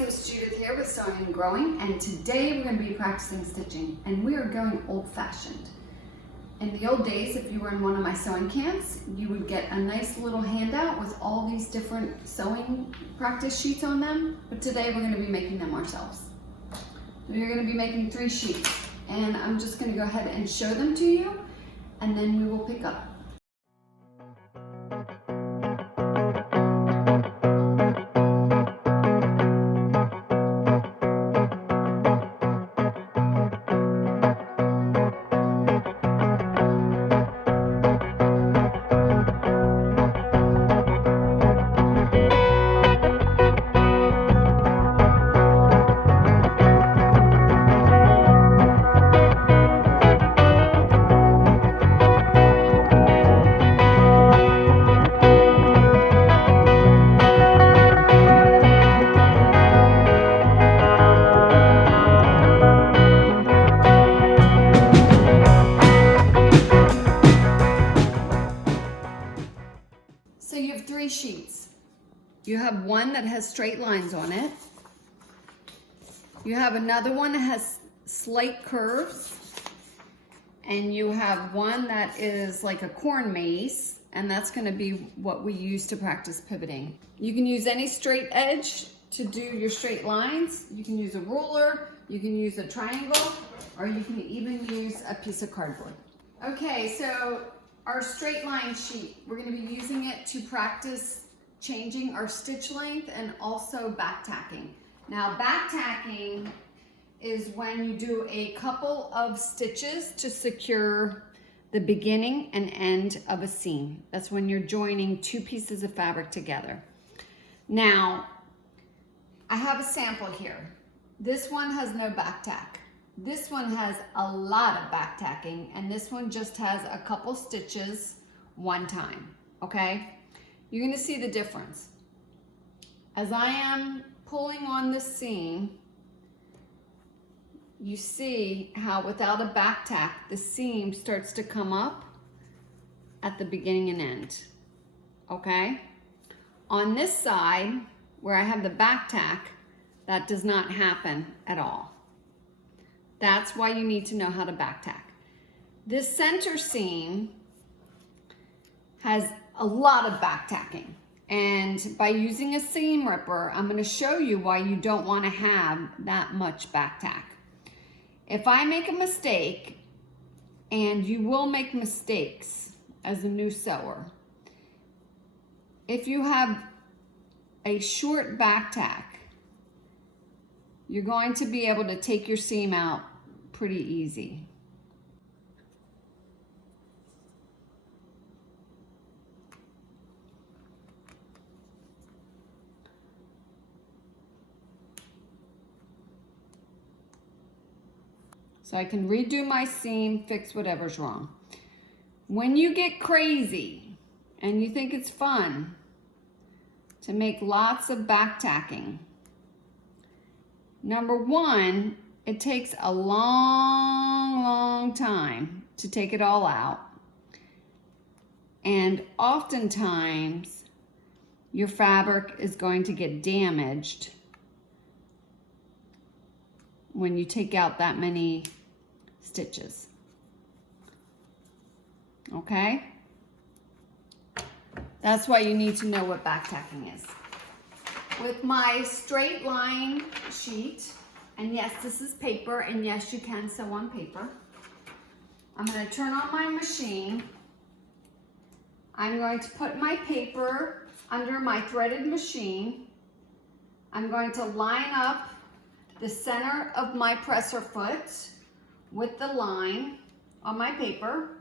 Miss Judith here with Sewing and Growing, and today we're going to be practicing stitching, and we are going old-fashioned. In the old days, if you were in one of my sewing camps, you would get a nice little handout with all these different sewing practice sheets on them, but today we're going to be making them ourselves. We're going to be making 3 sheets, and I'm just going to go ahead and show them to you, and then we will pick up. So you have 3 sheets. You have one that has straight lines on it. You have another one that has slight curves. And you have one that is like a corn maze, and that's going to be what we use to practice pivoting. You can use any straight edge to do your straight lines. You can use a ruler, you can use a triangle, or you can even use a piece of cardboard. Okay, so our straight line sheet, we're going to be using it to practice changing our stitch length and also backtacking. Now backtacking is when you do a couple of stitches to secure the beginning and end of a seam. That's when you're joining 2 pieces of fabric together. Now, I have a sample here. This one has no bacttack. This one has a lot of backtacking, and this one just has a couple stitches one time, okay? You're gonna see the difference. As I am pulling on this seam, you see how without a bacttack, the seam starts to come up at the beginning and end, okay? On this side, where I have the bacttack, that does not happen at all. That's why you need to know how to bacttack. This center seam has a lot of backtacking. And by using a seam ripper, I'm gonna show you why you don't wanna have that much bacttack. If I make a mistake, and you will make mistakes as a new sewer, if you have a short bacttack, you're going to be able to take your seam out pretty easy. So I can redo my seam, fix whatever's wrong. When you get crazy and you think it's fun to make lots of backtacking, number 1, it takes a long time to take it all out. And oftentimes, your fabric is going to get damaged when you take out that many stitches. Okay? That's why you need to know what backtacking is. With my straight line sheet, and yes, this is paper, and yes, you can sew on paper. I'm going to turn on my machine. I'm going to put my paper under my threaded machine. I'm going to line up the center of my presser foot with the line on my paper.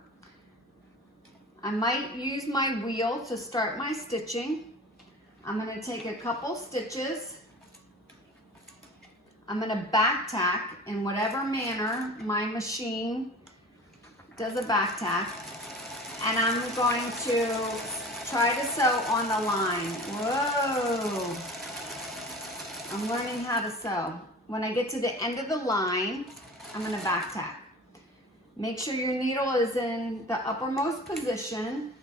I might use my wheel to start my stitching. I'm going to take a couple stitches. I'm going to bacttack in whatever manner my machine does a bacttack, and I'm going to try to sew on the line. Whoa! I'm learning how to sew. When I get to the end of the line, I'm going to bacttack. Make sure your needle is in the uppermost position.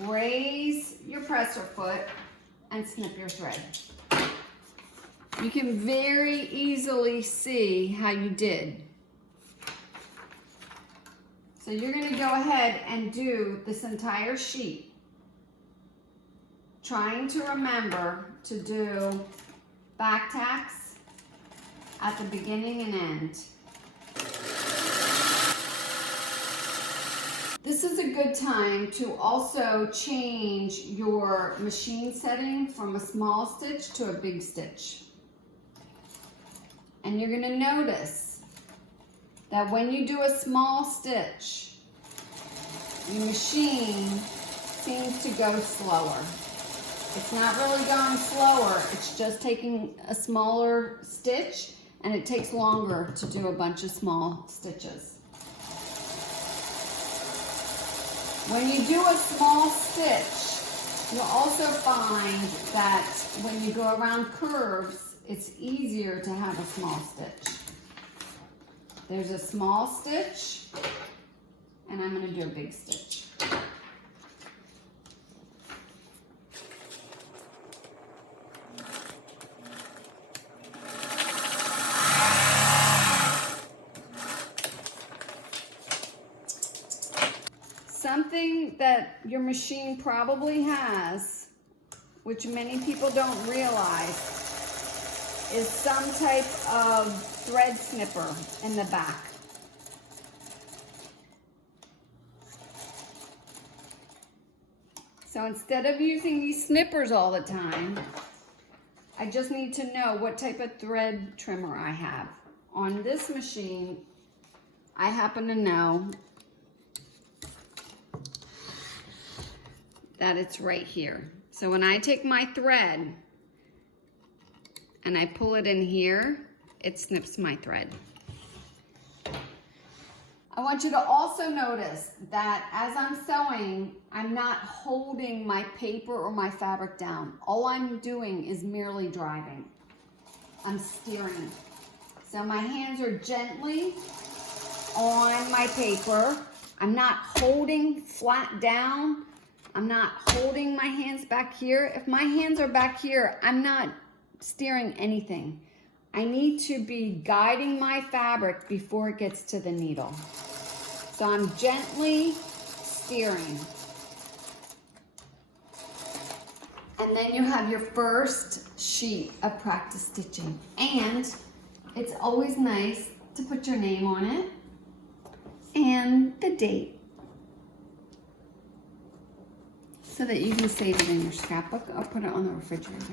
Raise your presser foot and snip your thread. You can very easily see how you did. So you're going to go ahead and do this entire sheet, trying to remember to do back tacks at the beginning and end. This is a good time to also change your machine setting from a small stitch to a big stitch. And you're going to notice that when you do a small stitch, your machine seems to go slower. It's not really going slower, it's just taking a smaller stitch, and it takes longer to do a bunch of small stitches. When you do a small stitch, you'll also find that when you go around curves, it's easier to have a small stitch. There's a small stitch, and I'm going to do a big stitch. Something that your machine probably has, which many people don't realize, is some type of thread snipper in the back. So instead of using these snippers all the time, I just need to know what type of thread trimmer I have. On this machine, I happen to know that it's right here. So when I take my thread and I pull it in here, it snips my thread. I want you to also notice that as I'm sewing, I'm not holding my paper or my fabric down. All I'm doing is merely driving. I'm steering. So my hands are gently on my paper. I'm not holding flat down. I'm not holding my hands back here. If my hands are back here, I'm not steering anything. I need to be guiding my fabric before it gets to the needle. So I'm gently steering. And then you have your first sheet of practice stitching. And it's always nice to put your name on it and the date, so that you can save it in your scrapbook. I'll put it on the refrigerator.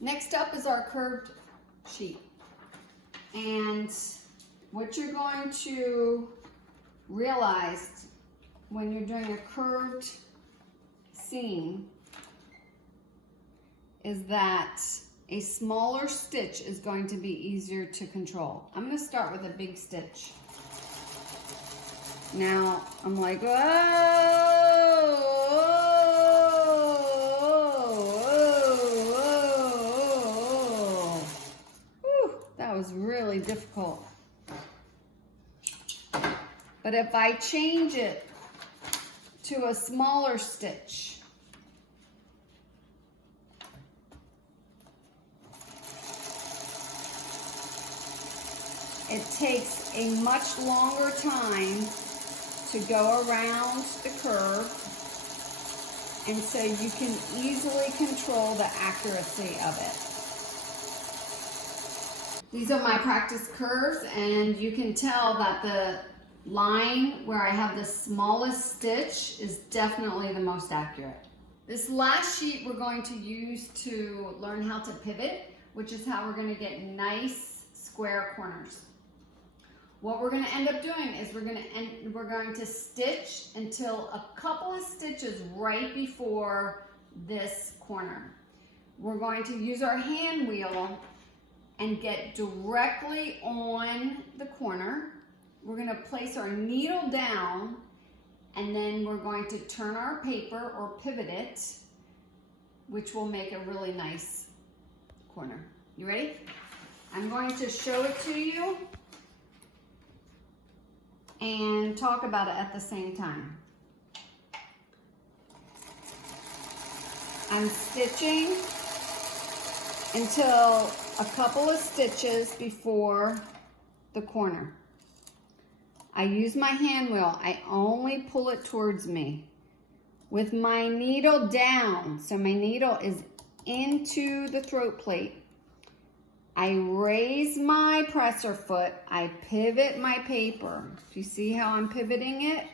Next up is our curved sheet. And what you're going to realize when you're doing a curved seam is that a smaller stitch is going to be easier to control. I'm going to start with a big stitch. Now I'm like, that was really difficult. But if I change it to a smaller stitch, it takes a much longer time to go around the curve, and so you can easily control the accuracy of it. These are my practice curves, and you can tell that the line where I have the smallest stitch is definitely the most accurate. This last sheet we're going to use to learn how to pivot, which is how we're going to get nice square corners. What we're going to end up doing is we're going to stitch until a couple of stitches right before this corner. We're going to use our hand wheel and get directly on the corner. We're going to place our needle down, and then we're going to turn our paper or pivot it, which will make a really nice corner. You ready? I'm going to show it to you and talk about it at the same time. I'm stitching until a couple of stitches before the corner. I use my hand wheel. I only pull it towards me with my needle down. So my needle is into the throat plate. I raise my presser foot. I pivot my paper. Do you see how I'm pivoting it?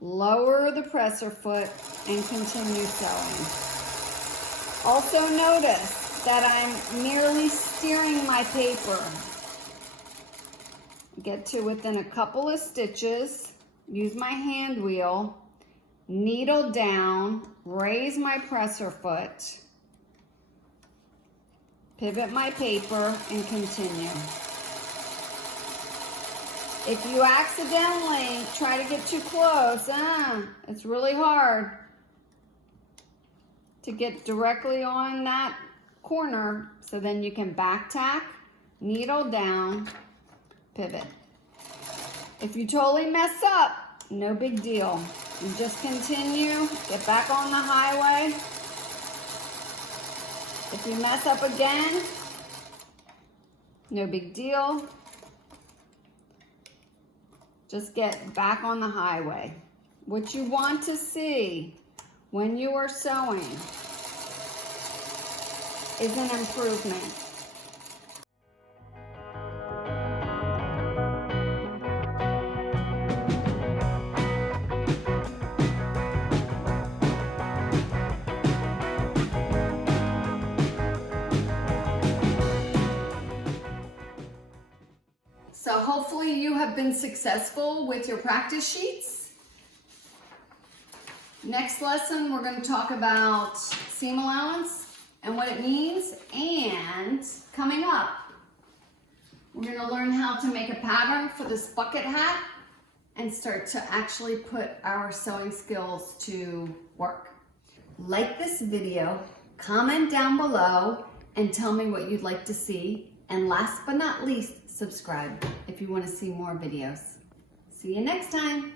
Lower the presser foot and continue sewing. Also notice that I'm merely steering my paper. Get to within a couple of stitches, use my hand wheel, needle down, raise my presser foot, pivot my paper, and continue. If you accidentally try to get too close, it's really hard to get directly on that corner, so then you can back tack, needle down, pivot. If you totally mess up, no big deal. You just continue, get back on the highway. If you mess up again, no big deal. Just get back on the highway. What you want to see when you are sewing is an improvement. So hopefully you have been successful with your practice sheets. Next lesson, we're going to talk about seam allowance and what it means. And coming up, we're going to learn how to make a pattern for this bucket hat and start to actually put our sewing skills to work. Like this video, comment down below, and tell me what you'd like to see. And last but not least, subscribe if you want to see more videos. See you next time.